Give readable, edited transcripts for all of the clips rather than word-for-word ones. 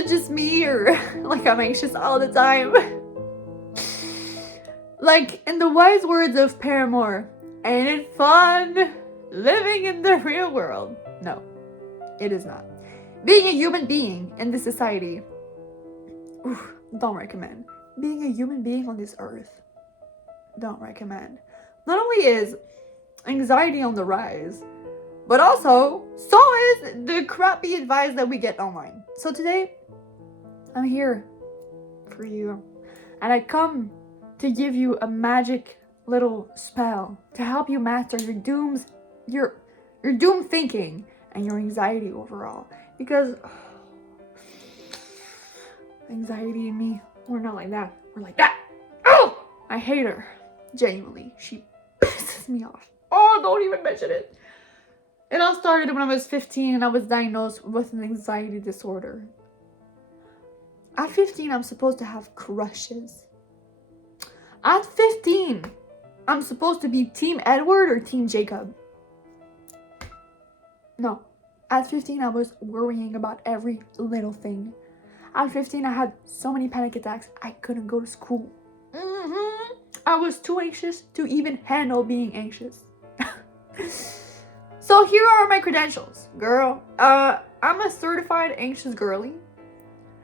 it just me, or like I'm anxious all the time? Like, in the wise words of Paramore, ain't it fun living in the real world? No, it is not. Being a human being in this society, don't recommend. Being a human being on this earth, don't recommend. Not only is anxiety on the rise, but also, so is the crappy advice that we get online. So today, I'm here for you. And I come to give you a magic little spell to help you master your doom thinking and your anxiety overall. Because anxiety and me, we're not like that. We're like that. Oh! I hate her. Genuinely. She pisses me off. Oh, don't even mention it. It all started when I was 15 and I was diagnosed with an anxiety disorder. At 15, I'm supposed to have crushes. At 15, I'm supposed to be Team Edward or Team Jacob. No. At 15, I was worrying about every little thing. At 15, I had so many panic attacks, I couldn't go to school. I was too anxious to even handle being anxious. So here are my credentials, girl. I'm a certified anxious girly.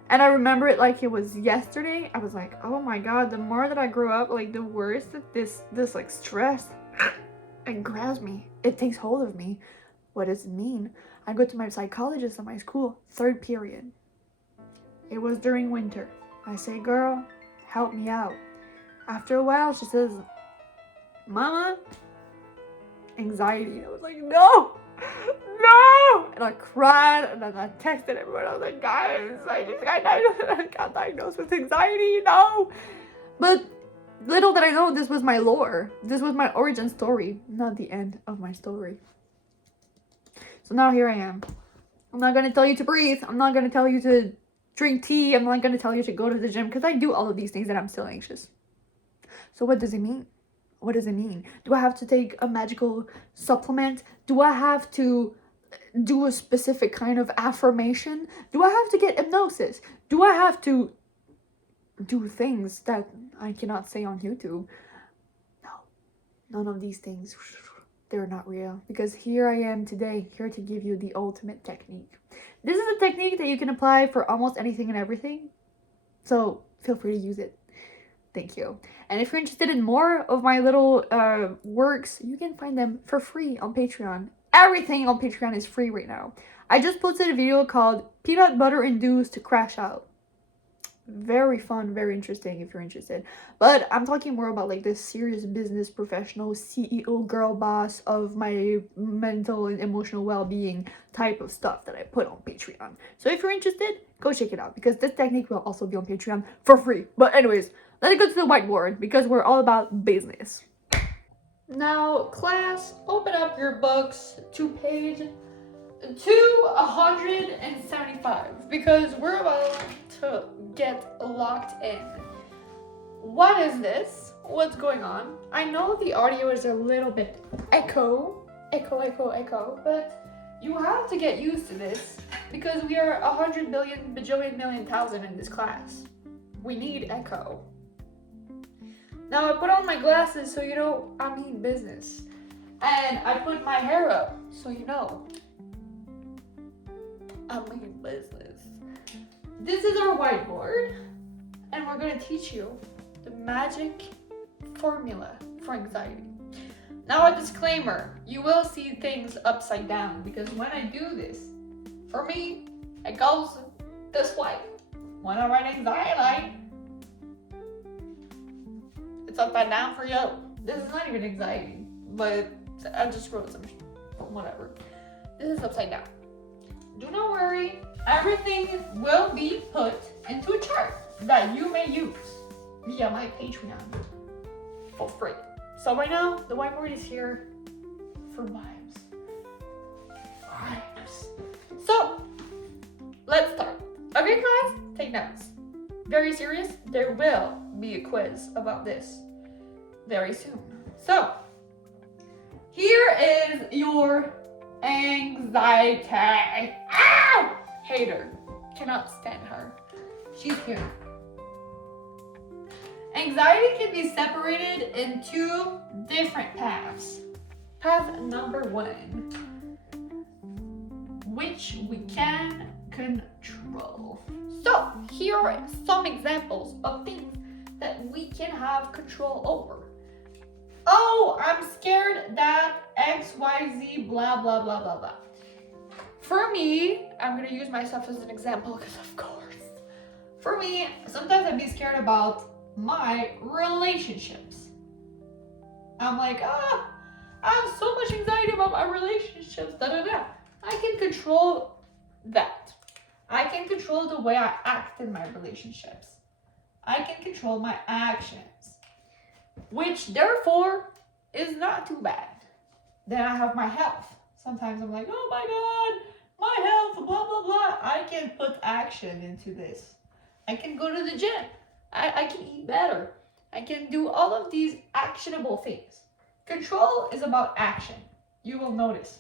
And I remember it like it was yesterday. I was like, oh my god, the more that I grew up, like the worse that this like stress, it grabs me. It takes hold of me. What does it mean? I go to my psychologist at my school, 3rd period. It was during winter. I say, girl, help me out. After a while, she says, Mama, anxiety. I was like, no! And I cried, and then I texted everyone. I was like, guys, I just got diagnosed with anxiety, no. But little did I know, this was my lore. This was my origin story, not the end of my story. So now here I am. I'm not going to tell you to breathe. I'm not going to tell you to drink tea. I'm not going to tell you to go to the gym, because I do all of these things and I'm still anxious. So what does it mean? What does it mean? Do I have to take a magical supplement? Do I have to do a specific kind of affirmation? Do I have to get hypnosis? Do I have to do things that I cannot say on YouTube? No, none of these things. They're not real, because here I am today, here to give you the ultimate technique. This is a technique that you can apply for almost anything and everything. So feel free to use it. Thank you. And if you're interested in more of my little works, you can find them for free on Patreon. Everything on Patreon is free right now. I just posted a video called Peanut Butter Induced to Crash Out. Very fun, very interesting if you're interested. But I'm talking more about like this serious business professional, CEO, girl boss of my mental and emotional well-being type of stuff that I put on Patreon. So if you're interested, go check it out, because this technique will also be on Patreon for free. But anyways, let's go to the whiteboard, because we're all about business. Now, class, open up your books to page 275, because we're about to get locked in. What is this? What's going on? I know the audio is a little bit echo, but you have to get used to this, because we are 100 billion, bajillion, million, thousand in this class. We need echo. Now I put on my glasses so you know I mean business. And I put my hair up so you know I mean business. This is our whiteboard, and we're going to teach you the magic formula for anxiety. Now a disclaimer, you will see things upside down, because when I do this, for me, it goes this way. When I write anxiety, it's upside down for you. This is not even anxiety, but I just wrote some whatever. This is upside down. Do not worry, everything will be put into a chart that you may use via my Patreon for free. So right now, the whiteboard is here for vibes. So, let's start. Okay, class? Take notes. Very serious, there will be a quiz about this very soon. So, here is your anxiety. Ow! Hater. Cannot stand her. She's here. Anxiety can be separated in two different paths. Path number one, which we can control. So here are some examples of things that we can have control over. Oh, I'm scared that XYZ blah blah blah blah blah. For me, I'm gonna use myself as an example because of course. For me, sometimes I'd be scared about my relationships. I'm like, I have so much anxiety about my relationships, da da da. I can control that. I can control the way I act in my relationships. I can control my actions, which therefore is not too bad. Then I have my health. Sometimes I'm like, oh my God, my health, blah, blah, blah. I can put action into this. I can go to the gym. I can eat better. I can do all of these actionable things. Control is about action. You will notice.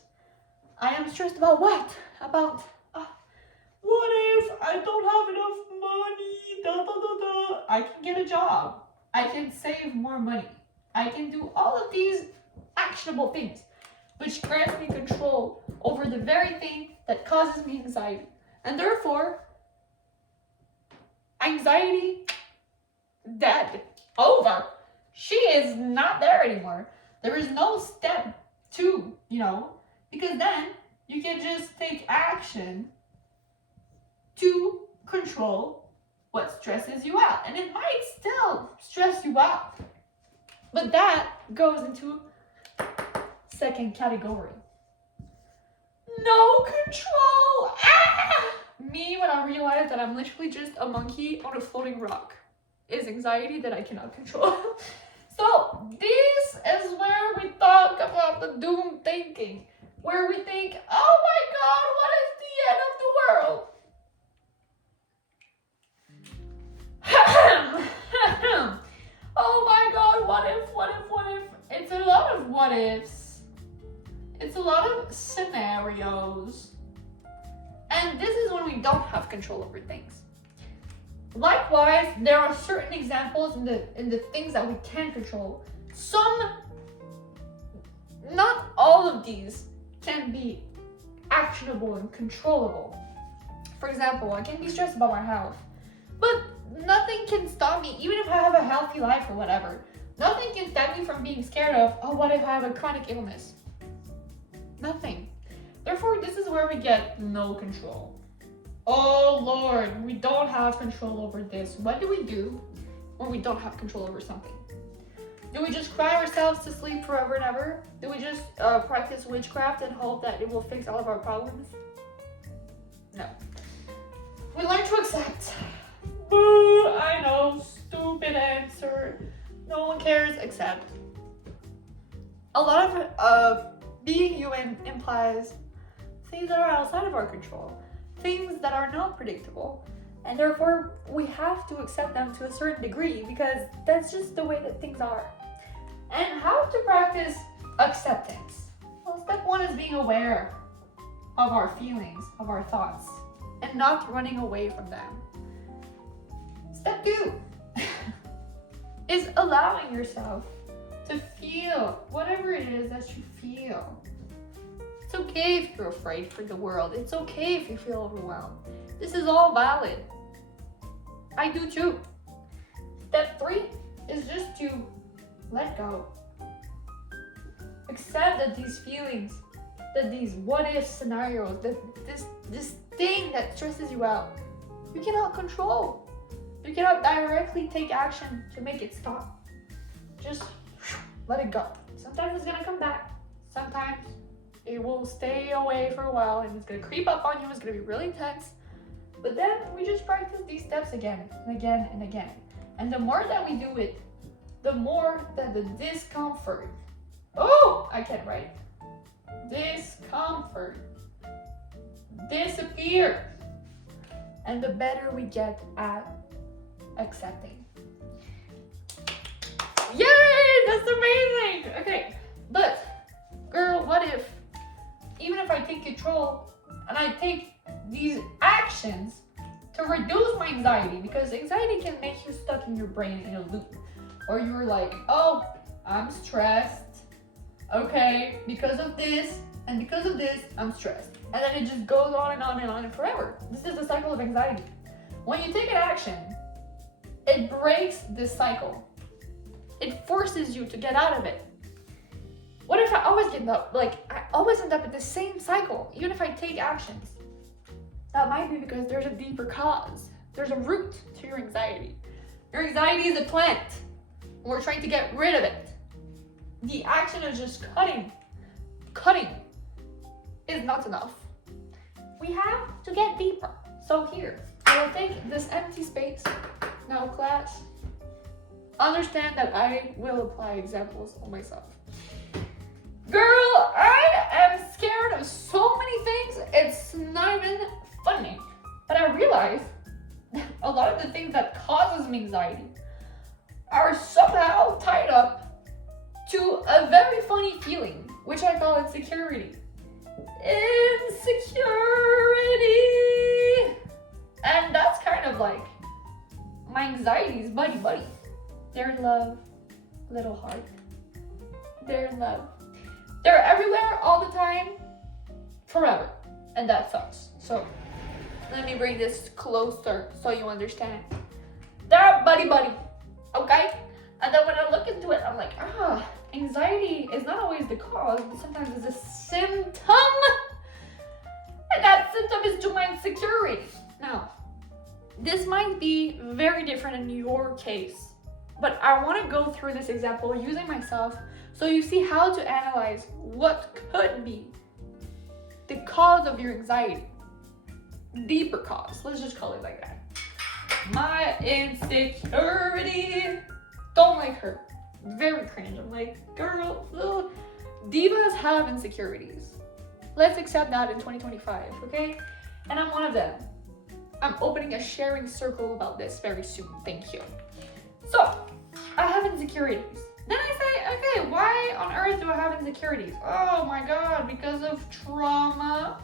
I am stressed about what? About, what if I don't have enough money? Da, da, da, da. I can get a job. I can save more money. I can do all of these actionable things, which grants me control over the very thing that causes me anxiety. And therefore, anxiety, dead, over. She is not there anymore. There is no step two, because then you can just take action to control what stresses you out. And it might still stress you out, but that goes into second category. No control. Me, when I realize that I'm literally just a monkey on a floating rock, is anxiety that I cannot control. So this is where we talk about the doom thinking, where we think, oh my God, what is the end of the world? Oh my God, what if? It's a lot of what ifs. It's a lot of scenarios. And this is when we don't have control over things. Likewise, there are certain examples in the things that we can control. Not all of these can be actionable and controllable. For example, I can be stressed about my health, but nothing can stop me, even if I have a healthy life or whatever. Nothing can stop me from being scared of, what if I have a chronic illness? Nothing. Therefore, this is where we get no control. Oh Lord, we don't have control over this. What do we do when we don't have control over something? Do we just cry ourselves to sleep forever and ever? Do we just practice witchcraft and hope that it will fix all of our problems? No. We learn to accept. Boo, I know, stupid answer. No one cares, accept. A lot of being human implies things that are outside of our control. Things that are not predictable, and therefore we have to accept them to a certain degree because that's just the way that things are. And how to practice acceptance? Well, step one is being aware of our feelings, of our thoughts, and not running away from them. Step two is allowing yourself to feel whatever it is that you feel. It's okay if you're afraid for the world. It's okay if you feel overwhelmed. This is all valid. I do too. Step three is just to let go. Accept that these feelings, that these what if scenarios, that this thing that stresses you out, you cannot control. You cannot directly take action to make it stop. Just let it go. Sometimes it's gonna come back. Sometimes it will stay away for a while and it's gonna creep up on you. It's gonna be really intense. But then we just practice these steps again and again and again. And the more that we do it, the more that the discomfort, I can't write, discomfort disappears. And the better we get at accepting. Yay! That's amazing! Okay, but girl, what if, even if I take control and I take these actions anxiety, because anxiety can make you stuck in your brain in a loop. Or you're like, oh, I'm stressed. Okay, because of this and because of this, I'm stressed. And then it just goes on and on and on and forever. This is the cycle of anxiety. When you take an action, it breaks this cycle. It forces you to get out of it. What if I always I always end up in the same cycle, even if I take actions? That might be because there's a deeper cause. There's a root to your anxiety. Your anxiety is a plant. We're trying to get rid of it. The action is just cutting. Cutting is not enough. We have to get deeper. So here, I will take this empty space. Now class, understand that I will apply examples on myself. Girl, I am scared of so many things, it's not even funny. But I realize that a lot of the things that causes me anxiety are somehow tied up to a very funny feeling, which I call insecurity. Insecurity! And that's kind of like my anxiety's buddy. They're in love, little heart. They're in love. They're everywhere all the time, forever. And that sucks. So let me bring this closer so you understand. They're buddy, okay? And then when I look into it, I'm like, anxiety is not always the cause, but sometimes it's a symptom. And that symptom is to my insecurity. Now, this might be very different in your case, but I want to go through this example using myself so you see how to analyze what could be the cause of your anxiety. Deeper cause, let's just call it like that. My insecurity. Don't like her. Very cringe. I'm like, girl, ugh. Divas have insecurities. Let's accept that in 2025, okay? And I'm one of them. I'm opening a sharing circle about this very soon. Thank you. So, I have insecurities. Then I say, okay, why on earth do I have insecurities? Oh my God, because of trauma.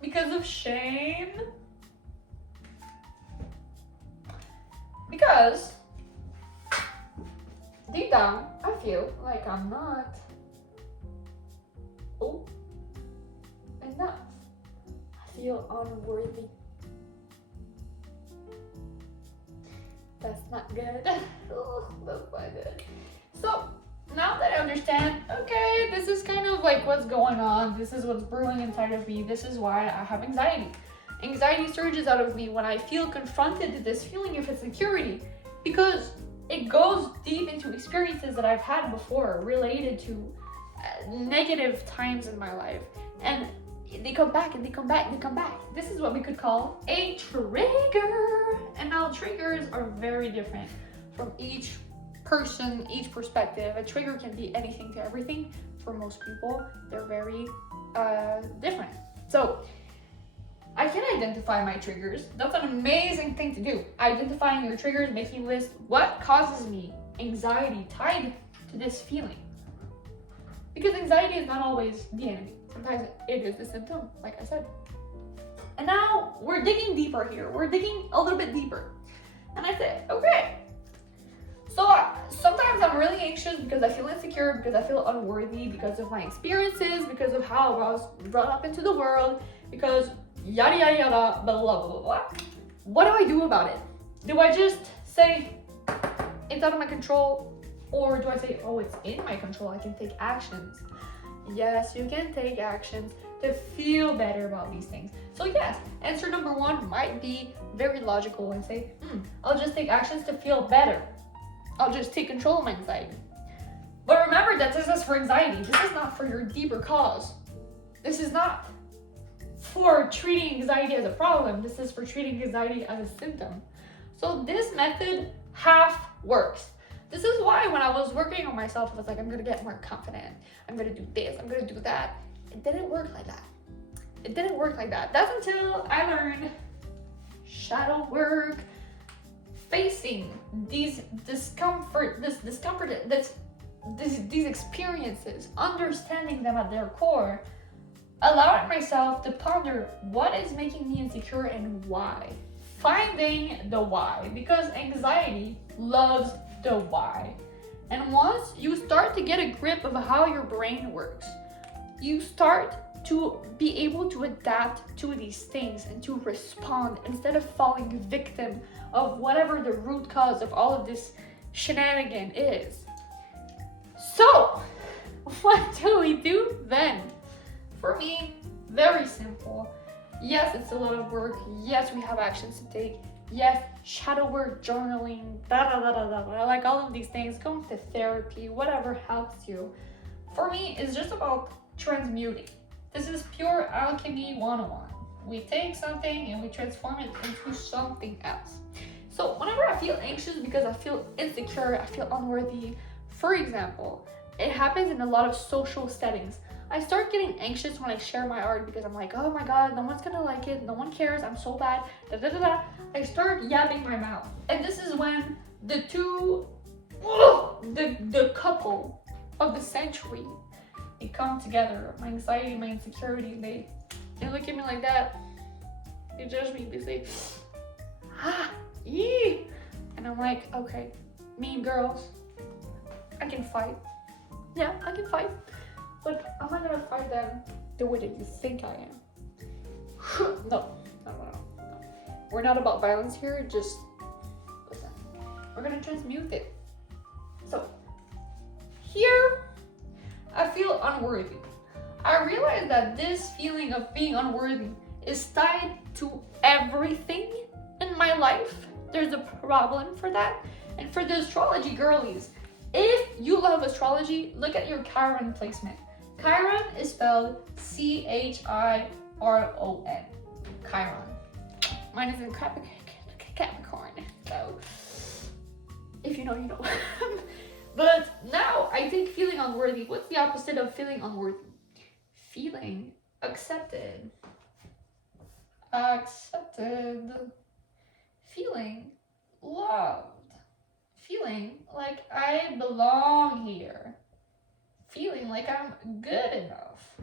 Because of shame. Because deep down, I feel like I'm not enough. I feel unworthy. That's not good. Oh, that's not good. So now that I understand, okay, this is kind of like what's going on. This is what's brewing inside of me. This is why I have anxiety. Anxiety surges out of me when I feel confronted to this feeling of insecurity, because it goes deep into experiences that I've had before related to negative times in my life. And they come back and they come back and they come back. This is what we could call a trigger. And now triggers are very different from each person, each perspective. A trigger can be anything to everything. For most people, they're very different. So I can identify my triggers. That's an amazing thing to do. Identifying your triggers, making a list. What causes me anxiety tied to this feeling? Because anxiety is not always the enemy. Sometimes it is the symptom, like I said. And now we're digging deeper here. We're digging a little bit deeper. And I said, okay. So sometimes I'm really anxious because I feel insecure, because I feel unworthy, because of my experiences, because of how I was brought up into the world, because yada yada yada, blah blah blah blah. What do I do about it? Do I just say it's out of my control, or do I say, oh, it's in my control, I can take actions? Yes, you can take actions to feel better about these things. So yes, answer number one might be very logical and say, I'll just take actions to feel better. I'll just take control of my anxiety. But remember that this is for anxiety. This is not for your deeper cause. This is not for treating anxiety as a problem. This is for treating anxiety as a symptom. So this method half works. This is why when I was working on myself, I was like, I'm gonna get more confident. I'm gonna do this, I'm gonna do that. It didn't work like that. It didn't work like that. That's until I learned shadow work, facing these these experiences, understanding them at their core, allowing myself to ponder what is making me insecure and why. Finding the why, because anxiety loves the why. And once you start to get a grip of how your brain works, you start to be able to adapt to these things and to respond instead of falling victim of whatever the root cause of all of this shenanigan is. So, what do we do then? For me, very simple. Yes, it's a lot of work. Yes, we have actions to take. Yes, shadow work, journaling, like all of these things, going to therapy, whatever helps you. For me, it's just about transmuting. This is pure alchemy 101. We take something and we transform it into something else. So whenever I feel anxious because I feel insecure, I feel unworthy, for example, it happens in a lot of social settings. I start getting anxious when I share my art because I'm like, oh my god, no one's gonna like it, no one cares, I'm so bad, I start yapping my mouth. And this is when the couple of the century, they come together. My anxiety, my insecurity, they look at me like that, they judge me, they say, yee. And I'm like, okay, mean girls, I can fight. Yeah, I can fight. But I'm not gonna fight them the way that you think I am. No. We're not about violence here, just listen. We're gonna transmute it. So, here, I feel unworthy. I realize that this feeling of being unworthy is tied to everything in my life. There's a problem for that. And for the astrology girlies, if you love astrology, look at your Chiron placement. Chiron is spelled Chiron. Chiron. Mine is in Capricorn. So, if you know, you know. But now I think feeling unworthy. What's the opposite of feeling unworthy? Feeling accepted. Feeling loved. Feeling like I belong here. Feeling like I'm good enough.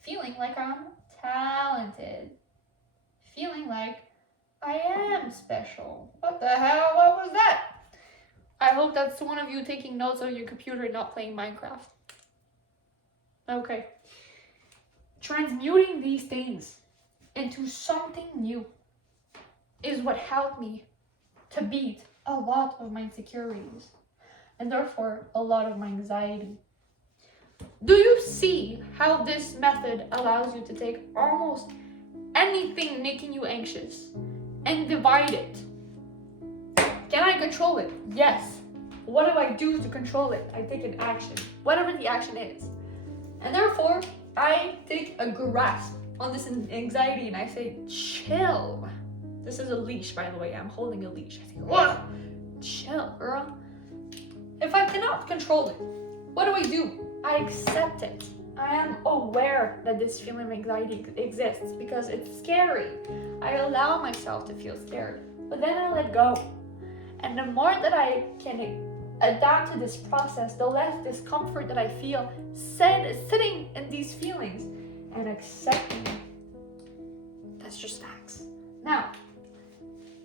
Feeling like I'm talented. Feeling like I am special. What the hell? What was that? I hope that's one of you taking notes on your computer and not playing Minecraft. Okay. Transmuting these things into something new is what helped me to beat a lot of my insecurities and therefore a lot of my anxiety. Do you see how this method allows you to take almost anything making you anxious and divide it? Can I control it? Yes. What do I do to control it? I take an action, whatever the action is. And therefore, I take a grasp on this anxiety and I say, chill. This is a leash, by the way. I'm holding a leash. I say, whoa, chill, girl. If I cannot control it, what do? I accept it. I am aware that this feeling of anxiety exists because it's scary. I allow myself to feel scared, but then I let go. And the more that I can adapt to this process, the less discomfort that I feel sitting in these feelings and accepting them. That's just facts. Now,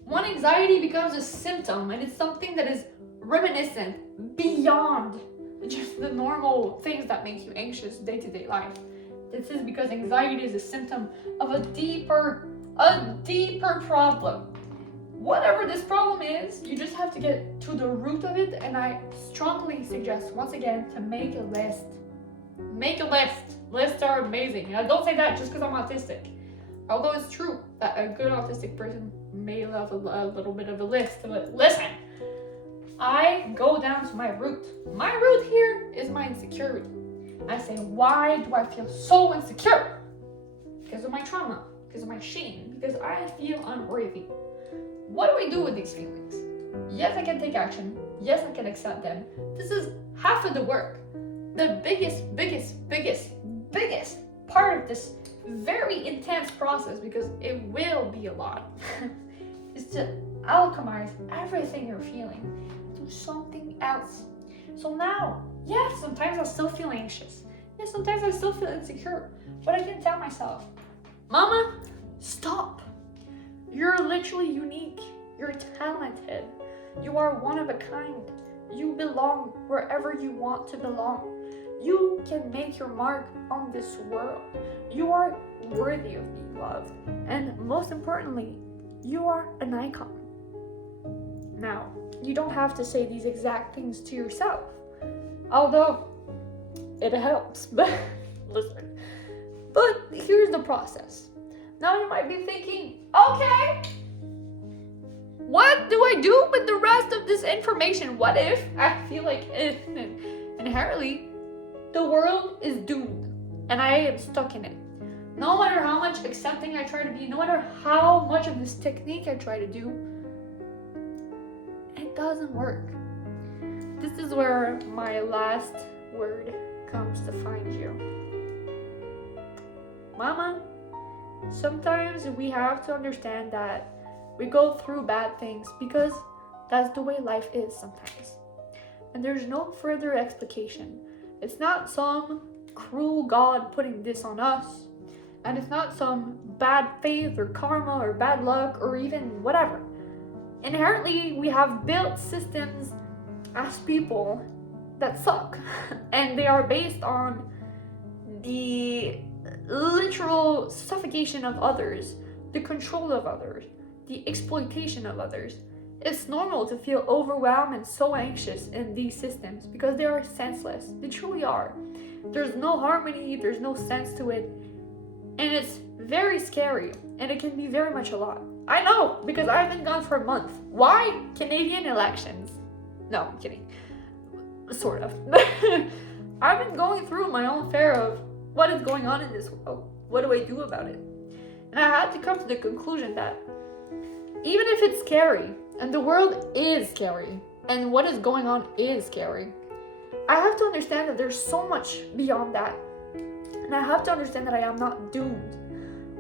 when anxiety becomes a symptom and it's something that is reminiscent beyond just the normal things that make you anxious day-to-day life, this is because anxiety is a symptom of a deeper problem. Whatever this problem is, you just have to get to the root of it, and I strongly suggest, once again, to make a list. Make a list. Lists are amazing. Now, don't say that just because I'm autistic. Although it's true that a good autistic person may love a little bit of a list, but listen, I go down to my root. My root here is my insecurity. I say, why do I feel so insecure? Because of my trauma, because of my shame, because I feel unworthy. What do I do with these feelings? Yes, I can take action. Yes, I can accept them. This is half of the work. The biggest part of this very intense process, because it will be a lot, is to alchemize everything you're feeling to something else. So now, yes, sometimes I still feel anxious. Yeah, sometimes I still feel insecure, but I can tell myself, Mama, stop. You're literally unique. You're talented. You are one of a kind. You belong wherever you want to belong. You can make your mark on this world. You are worthy of being loved. And most importantly, you are an icon. Now, you don't have to say these exact things to yourself, although it helps, but listen. But here's the process. Now you might be thinking, okay, what do I do with the rest of this information? What if I feel like inherently the world is doomed and I am stuck in it? No matter how much accepting I try to be, no matter how much of this technique I try to do, it doesn't work. This is where my last word comes to find you. Mama, sometimes we have to understand that we go through bad things because that's the way life is sometimes. And there's no further explication. It's not some cruel God putting this on us. And it's not some bad faith or karma or bad luck or even whatever. Inherently, we have built systems as people that suck. And they are based on the literal suffocation of others, the control of others, the exploitation of others. It's normal to feel overwhelmed and so anxious in these systems because they are senseless. They truly are. There's no harmony, there's no sense to it, and it's very scary, and it can be very much a lot. I know, because I've been gone for a month. Why? Canadian elections. No, I'm kidding. Sort of. I've been going through my own fare of what is going on in this world. What do I do about it? And I had to come to the conclusion that even if it's scary, and the world is scary, and what is going on is scary, I have to understand that there's so much beyond that. And I have to understand that I am not doomed.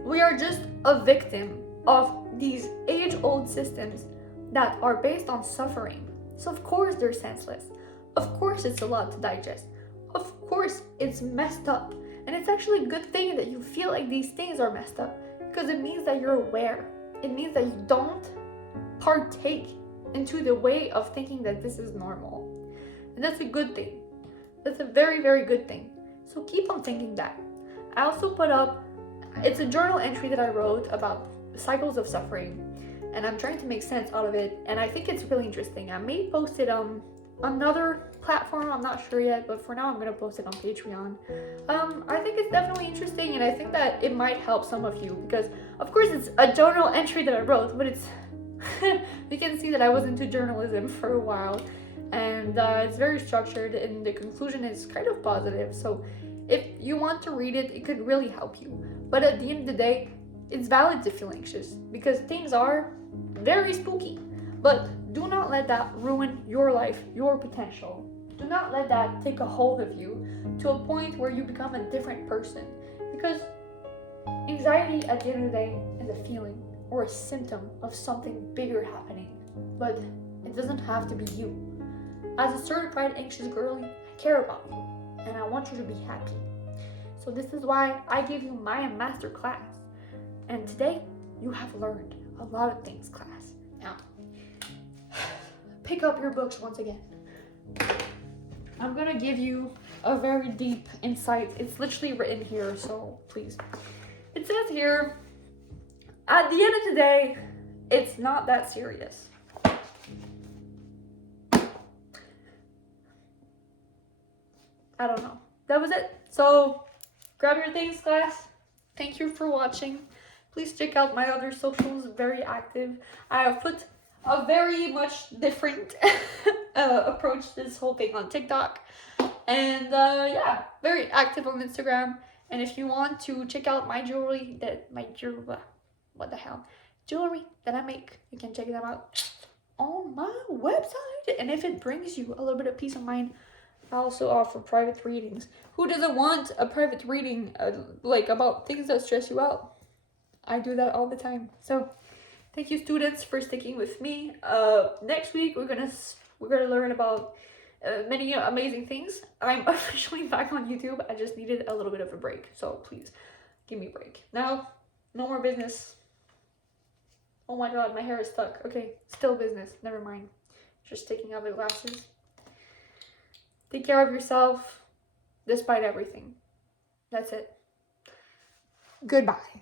We are just a victim of these age-old systems that are based on suffering. So of course they're senseless. Of course it's a lot to digest. Of course it's messed up. And it's actually a good thing that you feel like these things are messed up, because it means that you're aware. It means that you don't partake into the way of thinking that this is normal. And that's a good thing. That's a very, very good thing. So keep on thinking that. I also put up, it's a journal entry that I wrote about cycles of suffering, and I'm trying to make sense out of it, and I think it's really interesting. I may post it on another platform, I'm not sure yet, but for now I'm going to post it on Patreon. I think it's definitely interesting, and I think that it might help some of you, because of course it's a journal entry that I wrote, but it's you can see that I was into journalism for a while, and it's very structured, and the conclusion is kind of positive. So if you want to read it, it could really help you. But at the end of the day, it's valid to feel anxious because things are very spooky. But do not let that ruin your life, your potential. Do not let that take a hold of you to a point where you become a different person. Because anxiety at the end of the day is a feeling or a symptom of something bigger happening. But it doesn't have to be you. As a certified anxious girly, I care about you and I want you to be happy. So this is why I give you my master class. And today you have learned a lot of things, class. Now, pick up your books once again. I'm gonna give you a very deep insight. It's literally written here, so please. It says here, at the end of the day, it's not that serious. I don't know. That was it. So grab your things, class. Thank you for watching. Please check out my other socials, very active. I have put a very much different approach to this whole thing on TikTok. And yeah, very active on Instagram. And if you want to check out my jewelry, jewelry that I make, you can check them out on my website. And if it brings you a little bit of peace of mind, I also offer private readings. Who doesn't want a private reading like about things that stress you out? I do that all the time. So thank you, students, for sticking with me. Next week we're gonna learn about many amazing things. I'm officially back on YouTube. I just needed a little bit of a break. So please give me a break. Now, no more business. Oh my god, my hair is stuck. Okay, still business. Never mind. Just taking out the glasses. Take care of yourself despite everything. That's it. Goodbye.